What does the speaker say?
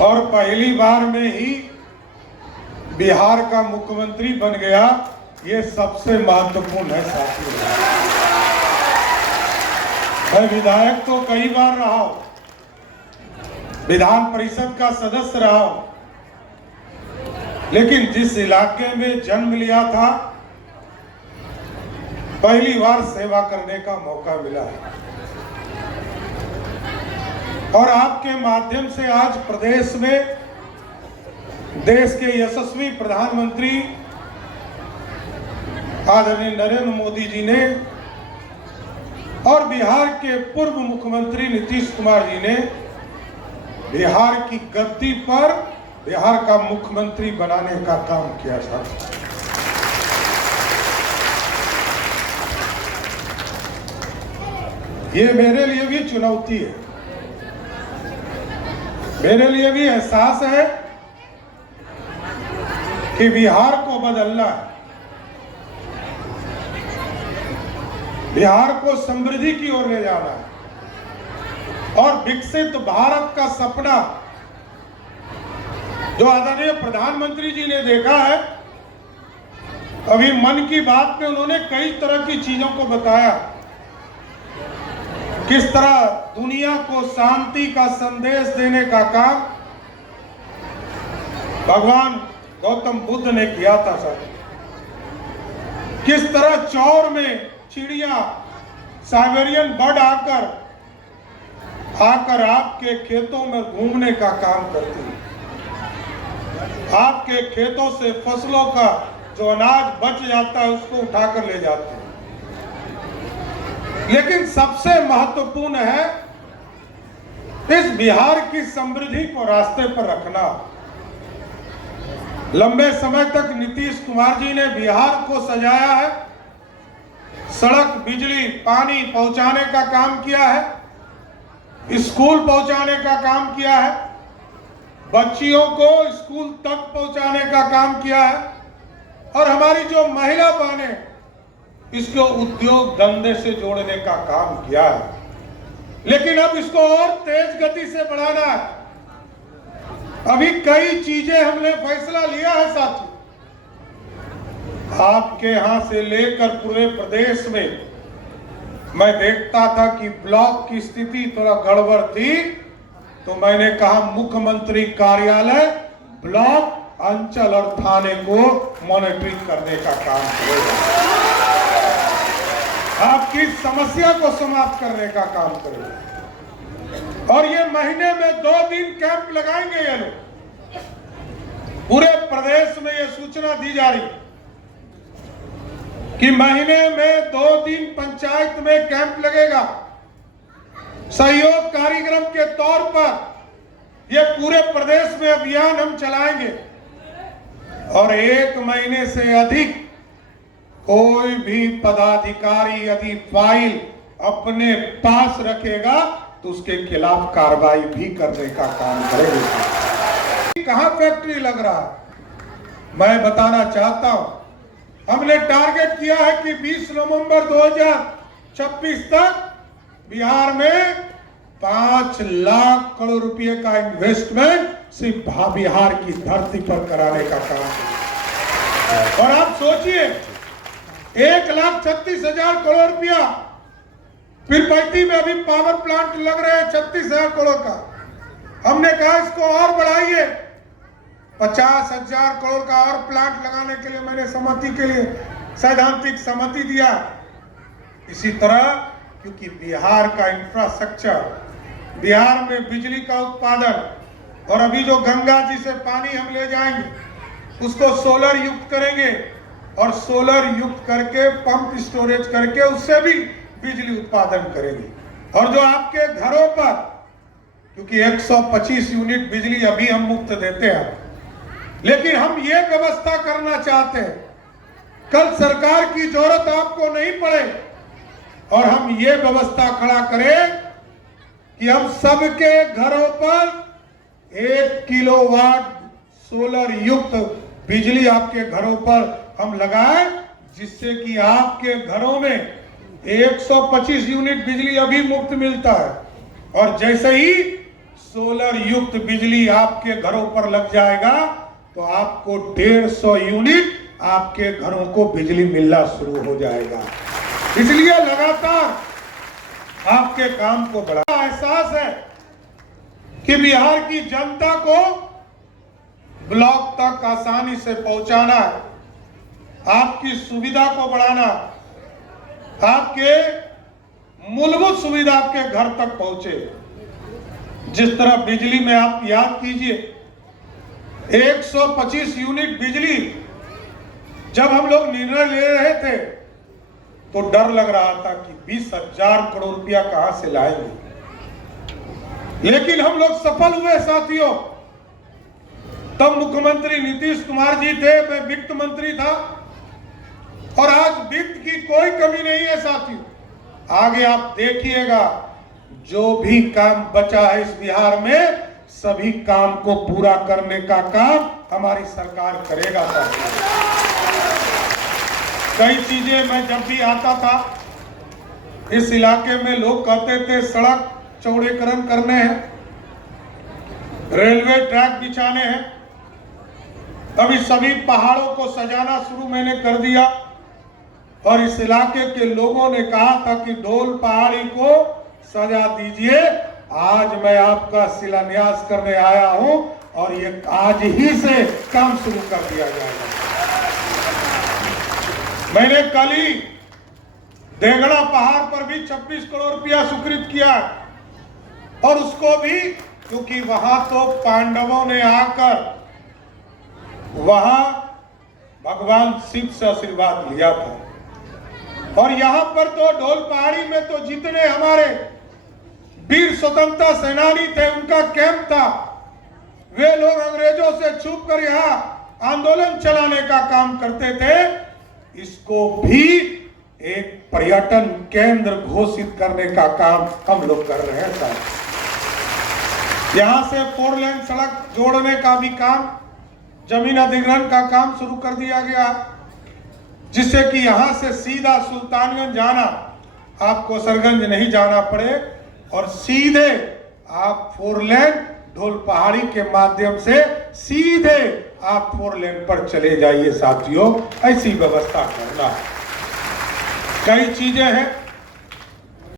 और पहली बार में ही बिहार का मुख्यमंत्री बन गया, ये सबसे महत्वपूर्ण है साथियों। मैं विधायक तो कई बार रहा हूं, विधान परिषद का सदस्य रहा हूं, लेकिन जिस इलाके में जन्म लिया था पहली बार सेवा करने का मौका मिला है। और आपके माध्यम से आज प्रदेश में देश के यशस्वी प्रधानमंत्री आदरणीय नरेंद्र मोदी जी ने और बिहार के पूर्व मुख्यमंत्री नीतीश कुमार जी ने बिहार की गद्दी पर बिहार का मुख्यमंत्री बनाने का काम किया था। ये मेरे लिए भी चुनौती है, मेरे लिए भी एहसास है कि बिहार को बदलना है, बिहार को समृद्धि की ओर ले जाना है और विकसित भारत का सपना जो आदरणीय प्रधानमंत्री जी ने देखा है। अभी मन की बात में उन्होंने कई तरह की चीजों को बताया, किस तरह दुनिया को शांति का संदेश देने का काम भगवान गौतम बुद्ध ने किया था सर। किस तरह चौर में चिड़िया साइबेरियन बर्ड आकर आपके खेतों में घूमने का काम करती है, आपके खेतों से फसलों का जो अनाज बच जाता है उसको उठाकर ले जाते हैं। लेकिन सबसे महत्वपूर्ण है इस बिहार की समृद्धि को रास्ते पर रखना। लंबे समय तक नीतीश कुमार जी ने बिहार को सजाया है, सड़क बिजली पानी पहुंचाने का काम किया है, स्कूल पहुंचाने का काम किया है, बच्चियों को स्कूल तक पहुंचाने का काम किया है और हमारी जो महिला बहनें इसको उद्योग धंधे से जोड़ने का काम किया है। लेकिन अब इसको और तेज गति से बढ़ाना है। अभी कई चीजें हमने फैसला लिया है साथियों, आपके यहां से लेकर पूरे प्रदेश में। मैं देखता था कि ब्लॉक की स्थिति थोड़ा गड़बड़ थी, तो मैंने कहा मुख्यमंत्री कार्यालय ब्लॉक अंचल और थाने को मॉनिटरिंग करने का काम करेगा, आपकी समस्या को समाप्त करने का काम करेगा। और ये महीने में 2 दिन कैंप लगाएंगे ये लोग। पूरे प्रदेश में ये सूचना दी जा रही कि महीने में 2 दिन पंचायत में कैंप लगेगा। सहयोग कार्यक्रम के तौर पर ये पूरे प्रदेश में अभियान हम चलाएंगे और 1 महीने से अधिक कोई भी पदाधिकारी यदि फाइल अपने पास रखेगा तो उसके खिलाफ कार्रवाई भी करने का काम करेंगे। कहां फैक्ट्री लग रहा है मैं बताना चाहता हूं, हमने टारगेट किया है कि 20 नवंबर 2026 तक बिहार में 5 लाख करोड़ रुपए का इन्वेस्टमेंट सिर्फ बिहार की धरती पर कराने का काम। और आप सोचिए 1,36,000 करोड़ रुपया पीरपैंती में अभी पावर प्लांट लग रहे हैं 36,000 करोड़ का। हमने कहा इसको और बढ़ाइए, 50,000 करोड़ का और प्लांट लगाने के लिए मैंने सहमति के लिए सैद्धांतिक सहमति दिया। इसी तरह क्योंकि बिहार का इंफ्रास्ट्रक्चर, बिहार में बिजली का उत्पादन और अभी जो गंगा जी से पानी हम ले जाएंगे उसको सोलर युक्त करेंगे और सोलर युक्त करके पंप स्टोरेज करके उससे भी बिजली उत्पादन करेंगे। और जो आपके घरों पर, क्योंकि 125 यूनिट बिजली अभी हम मुफ्त देते हैं, लेकिन हम ये व्यवस्था करना चाहते हैं कल सरकार की जरूरत आपको नहीं पड़े और हम ये व्यवस्था खड़ा करें कि हम सबके घरों पर 1 किलोवाट सोलर युक्त बिजली आपके घरों पर हम लगाएं, जिससे कि आपके घरों में 125 यूनिट बिजली अभी मुफ्त मिलता है और जैसे ही सोलर युक्त बिजली आपके घरों पर लग जाएगा तो आपको 150 यूनिट आपके घरों को बिजली मिलना शुरू हो जाएगा। इसलिए लगातार आपके काम को बढ़ा एहसास है कि बिहार की जनता को ब्लॉक तक आसानी से पहुंचाना, आपकी सुविधा को बढ़ाना, आपके मूलभूत सुविधा आपके घर तक पहुंचे। जिस तरह बिजली में आप याद कीजिए 125 यूनिट बिजली जब हम लोग निर्णय ले रहे थे तो डर लग रहा था कि 20,000 करोड़ रुपया कहां से लाएंगे, लेकिन हम लोग सफल हुए साथियों। तब मुख्यमंत्री नीतीश कुमार जी थे, मैं वित्त मंत्री था, और आज वित्त की कोई कमी नहीं है साथियों। आगे आप देखिएगा जो भी काम बचा है इस बिहार में, सभी काम को पूरा करने का काम हमारी सरकार करेगा साथियों। कई चीजें मैं जब भी आता था इस इलाके में लोग कहते थे सड़क चौड़ीकरण करने हैं, रेलवे ट्रैक बिछाने हैं। अभी सभी पहाड़ों को सजाना शुरू मैंने कर दिया और इस इलाके के लोगों ने कहा था कि ढोल पहाड़ी को सजा दीजिए। आज मैं आपका शिलान्यास करने आया हूं और ये आज ही से काम शुरू कर दिया जाएगा। मैंने कल ही देगड़ा पहाड़ पर भी 26 करोड़ रुपया स्वीकृत किया और उसको भी क्योंकि वहां तो पांडवों ने आकर वहां भगवान शिव से आशीर्वाद लिया था। और यहां पर तो ढोल पहाड़ी में तो जितने हमारे वीर स्वतंत्रता सेनानी थे उनका कैंप था, वे लोग अंग्रेजों से छुप कर यहाँ आंदोलन चलाने का काम करते थे। इसको भी एक पर्यटन केंद्र घोषित करने का काम हम लोग कर रहे हैं साहब। यहां से 4 लेन सड़क जोड़ने का भी काम, जमीन अधिग्रहण का काम शुरू कर दिया गया, जिससे कि यहां से सीधा सुल्तानगंज जाना, आपको सरगंज नहीं जाना पड़े और सीधे आप 4 लेन ढोल पहाड़ी के माध्यम से सीधे आप 4 लेन पर चले जाइए साथियों। ऐसी व्यवस्था करना, कई चीजें हैं